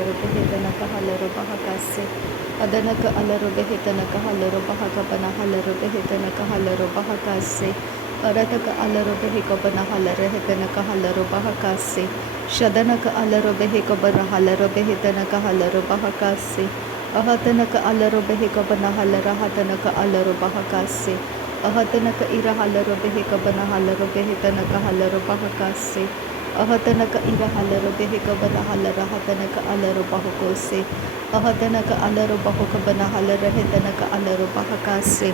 halaro behitana ka halaro bahakase. Adanaka alaro behitana ka halaro bahakabana halaro behitana ka halaro bahakase. Arataka alaro behikabana halaro hetana ka halaro bahakase. Shadanaka alaro behikabana halaro behitana ka halaro bahakase. Ahatanaka alaro behikabana halara hatanaka alaro bahakase. Ahatanaka ira halaro behikabana halaro behitana ka halaro bahakase. Ahatanaka ira halaro behikabana halara hatanaka alaro bahakose. Ahatanaka alaro bahukabana halara hetanaka alaro bahakase.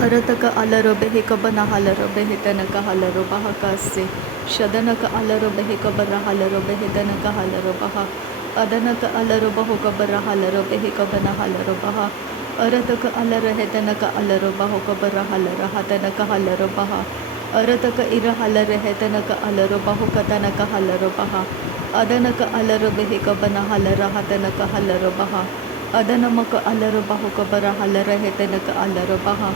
Arataka alaro behikabana halaro behitanaka halaro bahakase. Shadanaka alaro behikabana halaro behitanaka halaro baha. Adanaka alaro bahukabara halaro behikabana halaro baha. Arataka alara hetanaka alaro bahukabara halara hatanaka halaro baha. Arataka ira halara hetanaka alaro bahukatanaka halaro baha. Adanaka alaro behikabana halara hatanaka halaro baha. Adanamaka alaro bahukabara halara hetanaka alaro baha.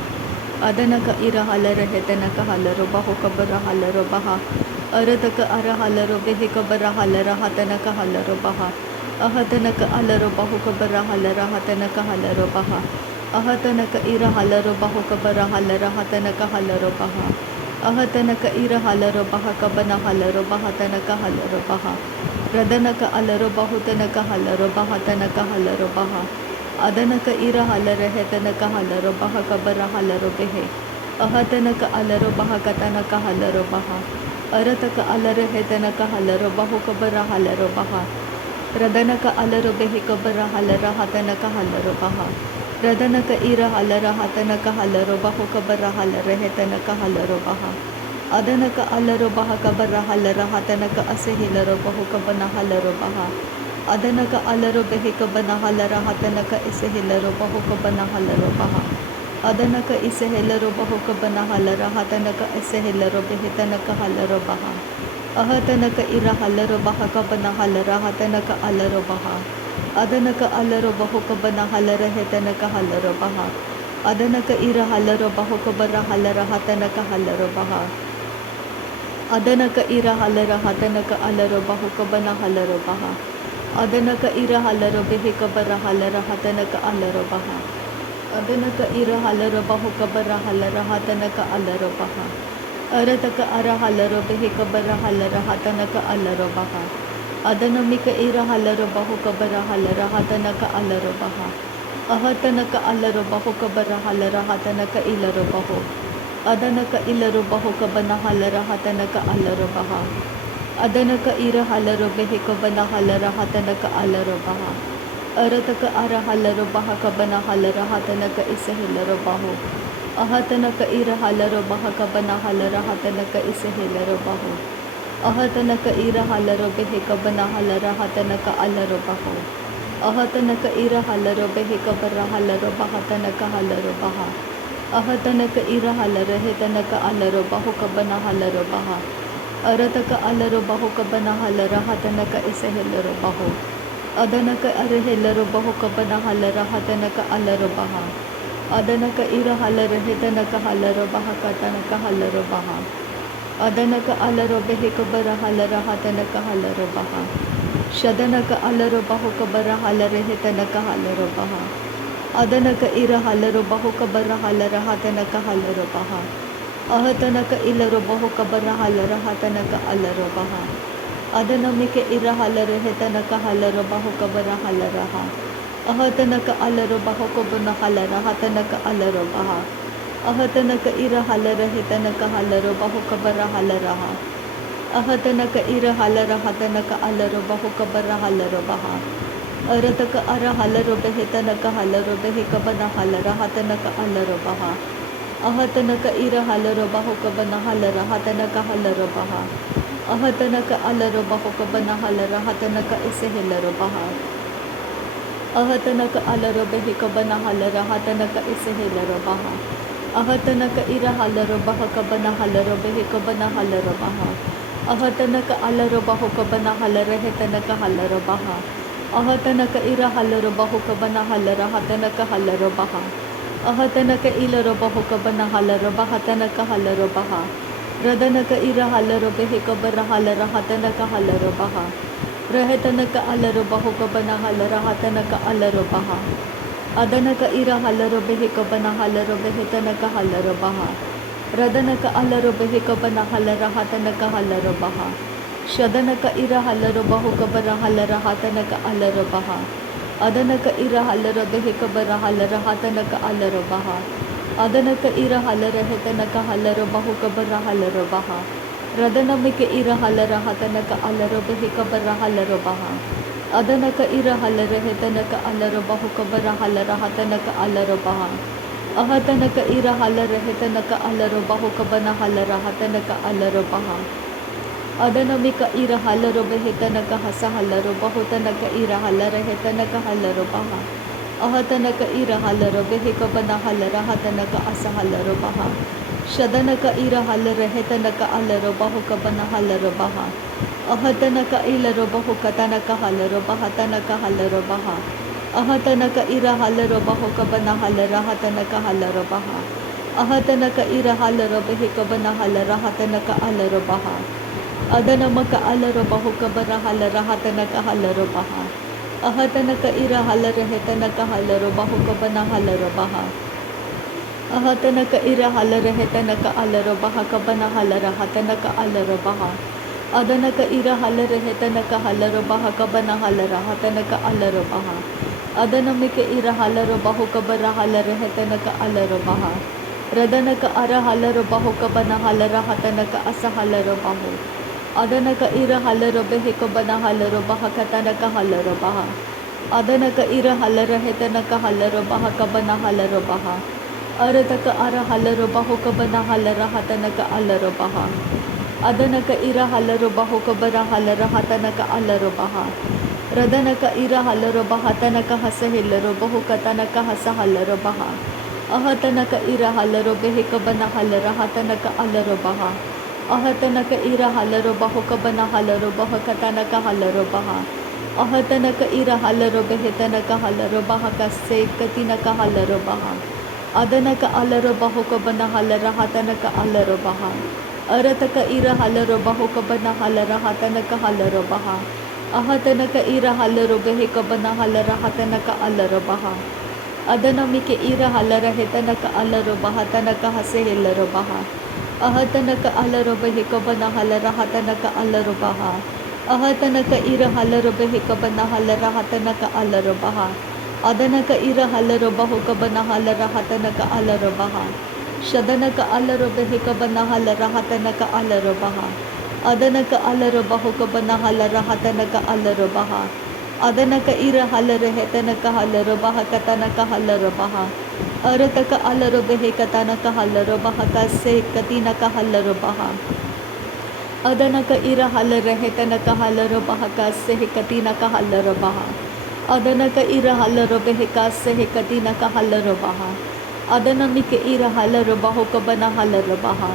Adanaka ira halara hetanaka halaro bahukabara halaro baha. Arataka ara halaro behikabara halara hatanaka halaro baha. Ahatanaka alaro bahukabara halara hatanaka halaro baha. Ahatanaka ira halaro bahukabara halara hatanaka halaro baha. Ahatanaka ira halaro bahakabana halaro bahatanaka halaro baha. Radanaka alaro bahutanaka halaro bahatanaka halaro baha. Adanaka ira halara hetanaka halaro bahakabara halaro behe. Ahatanaka alaro bahakatanaka halaro baha. Arataka alaro hetanaka halaro bahukabara halaro baha. Radanaka alaro behikabara halara hatanaka halaro baha. Radanaka ira halara hatanaka halaro bahukabara halara hetanaka halaro baha. Adanaka alaro bahakabara halara hatanaka asehilaro bahukabana halaro baha. Adanaka alaro behikabana halara hatanaka isehilaro bahukabana halaro baha. Adanaka isehilaro bahukabana halara hatanaka isehilaro behitanaka halaro baha. Ahatanaka ira halaro bahakabana halara hatanaka alaro baha. Adanaka alaro bahukabana halara hetanaka halaro baha. Adanaka ira halaro bahukabara halara hatanaka halaro baha. Adanaka ira halara hatanaka alaro bahukabana halaro baha. Adanaka ira halaro behikabara halara hatanaka alaro baha. Adanaka ira halaro bahukabara halara hatanaka alaro baha. Arataka ara halaro behikabara halara hatanaka alaro baha. Adanamika ira halaro bahukabara halara hatanaka alaro baha. Ahatanaka alaro bahukabara halara hatanaka ilaro bahu. Adanaka ilaro bahukabana halara hatanaka alaro baha. Adanaka ira halaro behikabana halara hatanaka alaro baha. Arataka ara halaro bahakabana halara hatanaka isahilaro bahu. Ahatanaka ira halaro bahakabana halara hatanaka isahilaro bahu. Ahatanaka ira halaro behikabana halara hatanaka alaro bahu. Ahatanaka ira halaro behikabara halaro bahatanaka halaro baha. Ahatanaka ira halara hetanaka alaro bahukabana halaro baha. Arataka alaro bahukabana halara hatanaka isahilaro bahu. Adanaka arahilaro bahukabana halara hatanaka alaro baha. Adanaka ira halara hetanaka halaro bahakatanaka halaro baha. Adanaka alaro behikabara halara hatanaka halaro baha. Shadanaka alaro bahukabara halara hetanaka halaro baha. Adanaka ira halaro bahukabara halara hatanaka halaro baha. Ahatanaka ilaro bahukabara halara hatanaka alaro baha. Adanamika ira halara hetanaka halaro bahukabara halara ha. Ahatanaka alaro bahukabana halara hatanaka alaro baha. Ahatanaka ira halara hetanaka halaro bahukabara halara ha. Ahatanaka ira halara hatanaka alaro bahukabara halaro baha. Arataka ara halaro behetanaka halaro behikabana halara hatanaka alaro baha. Ahatanaka ira halaro bahukabana halara hatanaka halaro baha. Ahatanaka alaro bahukabana halara hatanaka isehilaro baha. Ahatanaka alaro behikabana halara hatanaka isehilaro baha. Ahatanaka ira halaro bahakabana halaro behikabana halaro baha. Ahatanaka alaro bahukabana halara hetanaka halaro baha. Ahatanaka ira halaro bahukabana halara hatanaka halaro baha. Ahatanaka ilaro bahukabana halaro bahatanaka halaro baha. Radanaka ira halaro behikabara halara hatanaka halaro baha. Rehetanaka alarubahuka banahalahatanaka alarubaha. Adanaka ira halarubehika banahalarubehetanaka halarubaha. Radanaka alarubehika banahalahatanaka halarubaha. Shadanaka ira halarubahuka banahalahatanaka alarubaha. Adanaka ira halarubehika banahalahatanaka alarubaha. Adanaka ira halarehetanaka halarubahuka banahalarubaha. Radanamika ira halarahatanaka alarubehika banahalarubaha. Adanaka ira halarehetanaka alarubahuka banahalahatanaka alarubaha. Ahatanaka ira halarehetanaka alarubahuka banahalahatanaka alarubaha. Adanamika ira halarubehetanaka hasahalarubahutanaka ira halarehetanaka halarubaha. Ahatanaka ira halarubehika banahalahatanaka asahalarubaha. Shadanaka ira halarehetanaka alarubahuka banahalarubaha. Ahatanaka ilarubahuka tanaka halarubahatanaka halarubaha. Ahatanaka ira halarubahuka banahalahatanaka halarubaha. Ahatanaka ira halarubehika banahalahatanaka alarubaha. Adanamaka alarubahuka banahalahatanaka halarubaha. Ahatanaka ira halarehetanaka halarubahuka banahalarubaha. Ahatanaka ira halarehetanaka alarubahaka banahalahatanaka alarubaha. Adanaka ira halarehetanaka halarubahaka banahalahatanaka alarubaha. Adanamika ira halarubahuka banahalarehetanaka alarubaha. Radanaka ara halarubahuka banahalahatanaka asahalarubahu. Adanaka ira halarubehika banahalarubaha tanaka halarubaha. Adanaka ira halarehetanaka halarubahaka banahalarubaha. Arataka ara halarubahuka banahalahatanaka alarubaha. Adanaka ira halarubahuka banahalahatanaka alarubaha. Radanaka ira halarubahatanaka hasahilarubahuka tanaka hasahalarubaha. Ahatanaka ira halarubehika banahalahatanaka alarubaha. Ahatanaka ira halarubahuka banahalarubahuka tanaka halarubaha. Ahatanaka ira halarubehetanaka halarubahaka sekatinaka halarubaha. Adanaka alarubahuka banahalahatanaka alarubaha. Arataka ira halarubahuka banahalahatanaka halarubaha. Ahatanaka ira halarubehika banahalahatanaka alarubaha. Adanamike ira halarahetanaka alarubahatanaka hasehilarubaha. Ahatanaka alarubehika banahalahatanaka alarubaha. Ahatanaka ira halarubehika banahalahatanaka alarubaha. Adanaka ira halarubahuka banahalahatanaka alarubaha. Shadanaka alarubehika banahalahatanaka alarubaha. Adanaka alarubahuka banahalahatanaka alarubaha. Adanaka ira halarehetanaka halarubahaka tanaka halarubaha. Arataka alarubehika tanaka halarubahaka sekatinaka halarubaha. Adanaka ira halarehetanaka halarubahaka sehekatinaka halarubaha. Adanaka ira halarubehika sehekatinaka halarubaha. Adanamika ira halarubahuka banahalarubaha.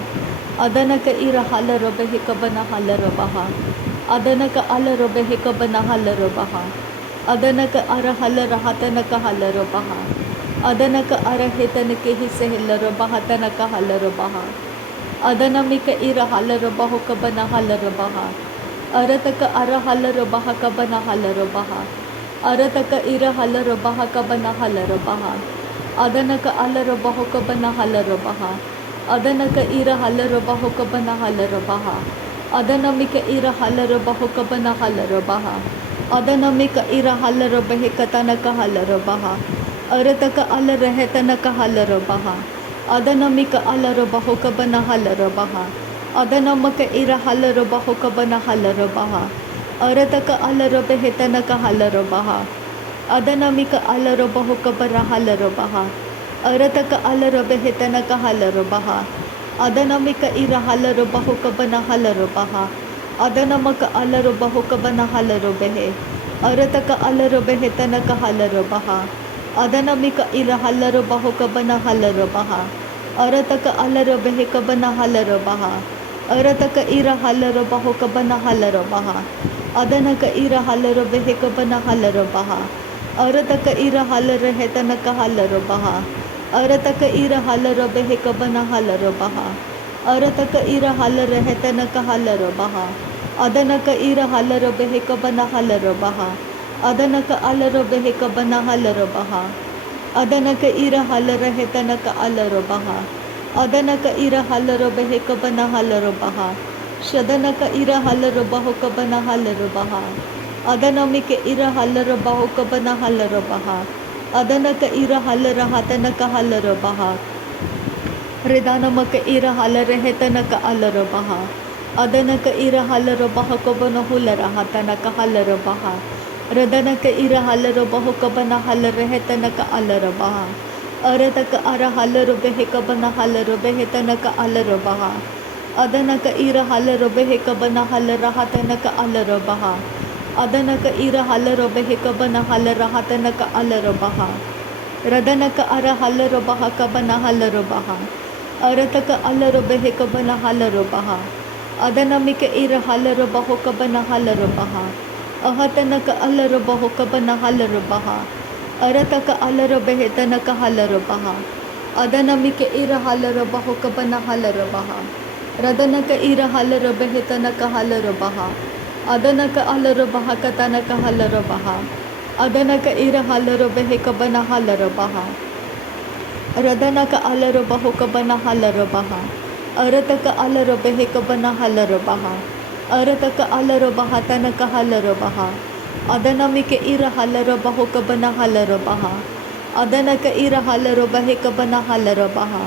Adanaka ira halarubehika banahalarubaha. Adanaka alarubehika banahalarubaha. Adanaka ara halarahatanaka halarubaha. Adanaka arahetanake hisehilarubahatanaka halarubaha. Adanamika ira halarubahuka banahalarubaha. Arataka ara halarubahaka banahalarubaha. Arataka ira halarubahaka banahalarubaha. Adanaka alarubahuka banahalarubaha. Adanaka ira halarubahuka banahalarubaha. Adanamika ira halarubahuka banahalarubaha. Adanamika ira halarubehika tanaka halarubaha. Arataka alarehetanaka halarubaha. Adanamika alarubahuka banahalarubaha. Adanamaka ira halarubahuka banahalarubaha. Arataka alarubehetanaka halarubaha. Adanamika alarubahuka banahalarubaha. Arataka alarubehetanaka halarubaha. Adanamika ira halarubahuka banahalarubaha. Adanamaka alarubahuka banahalarubehe. Arataka alarubehetanaka halarubaha. Adanamika ira halarubahuka banahalarubaha. Arataka alarubehika banahalarubaha. Arataka ira halarubahuka banahalarubaha. Adanaka ira halarubehika banahalarubaha. Arataka ira halarehetanaka halarubaha. Arataka ira halarubehika banahalarubaha. Arataka ira halarehetanaka halarubaha. Adanaka ira halaro beheka bana halaro baha. Adanaka alaro beheka bana halaro baha. Adanaka ira halara hetanaka alaro baha. Adanaka ira halaro beheka bana halaro baha. Shadanaka ira halaro bahoka bana halaro baha. Adanamike ira halaro bahoka bana halaro baha. Adanaka ira halara hatanaka halaro baha. Redanamaka ira halara hetanaka alaro baha. Adanaka ira halaro bahaka bana hulara hatanaka halaro baha. Radanaka ira halaro bahoka bana halara hetanaka alaro baha. Arataka ara halaro beheka bana halaro behetanaka alaro baha. Adanaka ira halaro beheka bana halara hatanaka alaro baha. Adanaka ira halaro beheka bana halara hatanaka alaro baha. Radanaka ara halaro bahaka bana halaro baha. Arataka alaro beheka bana halaro baha. Adanamika ira halaro bahoka bana halaro baha. Ahatanaka alaro bahoka bana halaro baha. Arataka alaro behetanaka halaro baha. Adanamika ira halaro bahoka bana halaro baha. Radanaka ira halaro behetanaka halaro baha. Adanaka alaro bahaka tanaka halaro baha. Adanaka ira halaro beheka bana halaro baha. Radanaka alaro bahoka bana halaro baha. Arataka alaro beheka bana halaro baha. Arataka alaro bahatanaka halaro baha. Adanamike ira halaro bahoka bana halaro baha. Adanaka ira halaro beheka bana halaro baha.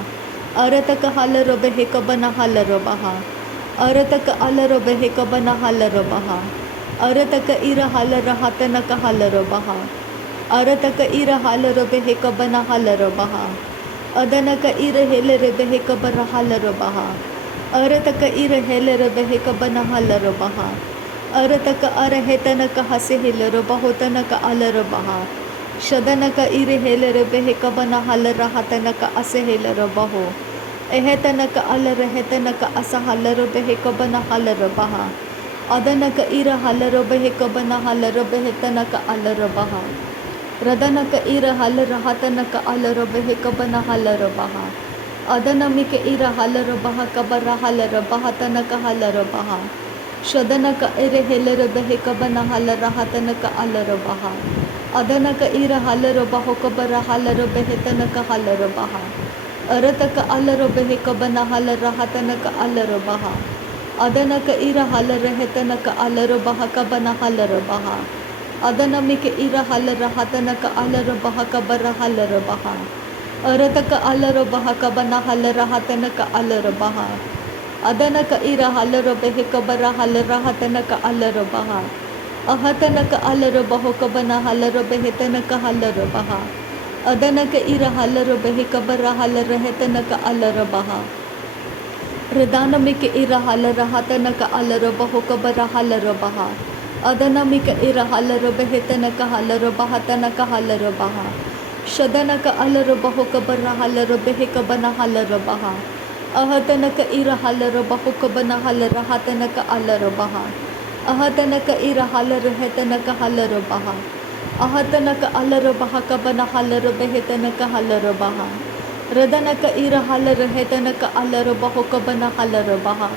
Arataka halaro beheka bana halaro baha. Arataka alaro beheka bana halaro baha. Arataka ira halara hatanaka halaro baha. Arataka ira halaro beheka bana halaro baha. Adanaka ira helere beheka bara halaro baha. Arataka ira helere beheka bana halaro baha. Arataka ara hetanaka hase helero bahotanaka alaro baha. Shadanaka ira helere beheka bana halara hatanaka ase helero baho. Ehetanaka alara hetanaka asa halaro beheka bana halaro baha. Adanaka ira halaro beheka bana halaro behetanaka alaro baha. Radanaka ira halara hatanaka alaro beheka bana halaro baha. Adanamika ira halaro baha kabara halaro bahatanaka halaro baha. Shadanaka ira helero beheka bana halara hatanaka alaro baha. Adanaka ira halaro bahoka bara halaro behetanaka halaro baha. Arataka alaro beheka bana halara hatanaka alaro baha. Adanaka ira halara hetanaka alaro bahaka bana halaro baha. Adanamika ira halara hatanaka alaro bahaka bara halaro baha. Arataka alaro bahaka bana halara hatanaka alaro baha. Adanaka ira halaro beheka bara halara hatanaka alaro baha. Ahatanaka alaro bahoka bana halaro behetanaka halaro baha. Adanaka ira halaro beheka bara halara hetanaka alaro baha. Radanamika ira halara hatanaka alaro bahoka bara halaro baha. Adanamika ira halaro behetanaka halaro bahatanaka halaro baha. Shadanaka alaro bahoka bara halaro beheka bana halaro baha. Ahatanaka ira halaro bahoka bana halara hatanaka alaro baha. Ahatanaka ira halaro hetanaka halaro baha. Ahatanaka alaro bahaka bana halaro behetanaka halaro baha. Radanaka ira halaro hetanaka alaro bahoka bana halaro baha.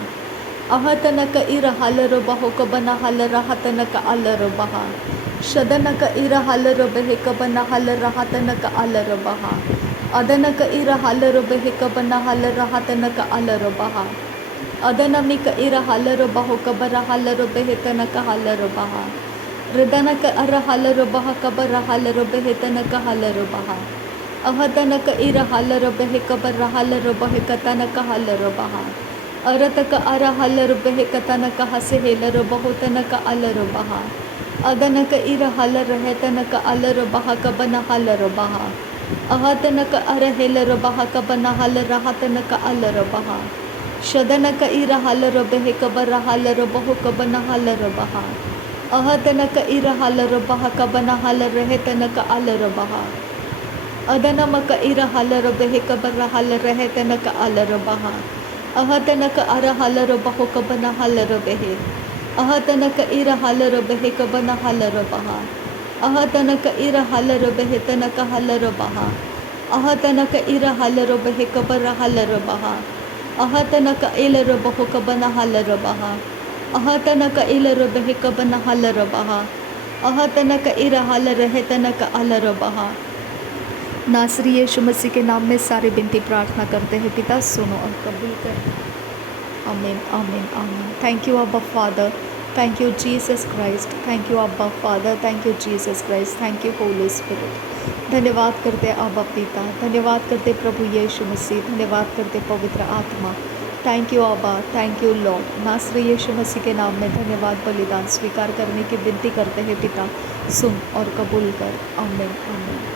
Ahatanaka ira halaro bahoka bana halara hatanaka alaro baha. Shadanaka ira halaro beheka bana halara hatanaka alaro baha. Adanaka ira halaro beheka bana halara hatanaka alaro baha. Adanamika ira halaro bahoka bara halaro behetanaka halaro baha. Radanaka ara halaro bahaka bara halaro behetanaka halaro baha. Ahatanaka ira halaro beheka bara halaro baheka tanaka halaro baha. Arataka ara halaro beheka tanaka hase helaro bahotanaka alaro baha. Adanaka ira halara hetanaka alaro bahaka bana halaro baha. Ahatanaka ara helaro bahaka bana halara hatanaka alaro baha. Shadanaka ira halaro beheka bara halaro bahoka bana halaro baha. Ahatanaka ira halaro bahaka bana halara hetanaka alaro baha. Adanamaka ira halaro beheka bara halara hetanaka alaro baha. Ahatanaka ara halaro bahoka bana halaro behe. Ahatanaka ira halaro beheka bana halaro baha. Ahatanaka ira halaro behetanaka halaro baha. Ahatanaka ira halaro beheka bara halaro baha. Ahatanaka ilaro bahoka bana halaro baha. अहतनक इलरबह बना हलरबहा अहतनक इरहल रहतनक अलरबहा। नासरी यीशु मसीह के नाम में सारी विनती प्रार्थना करते हैं पिता, सुनो और कबूल कर। आमीन आमीन आमीन। Thank you Abba Father, thank you Jesus Christ, thank you Abba Father, thank you Jesus Christ, thank you Holy Spirit. धन्यवाद करते अब्बा पिता, धन्यवाद करते प्रभु यीशु मसीह, धन्यवाद करते पवित्र आत्मा। थैंक यू अब्बा, थैंक यू लॉर्ड। नासरी यीशु मसीह के नाम में धन्यवाद बलिदान स्वीकार करने की विनती करते हैं पिता, सुन और कबूल कर। आमीन आमीन।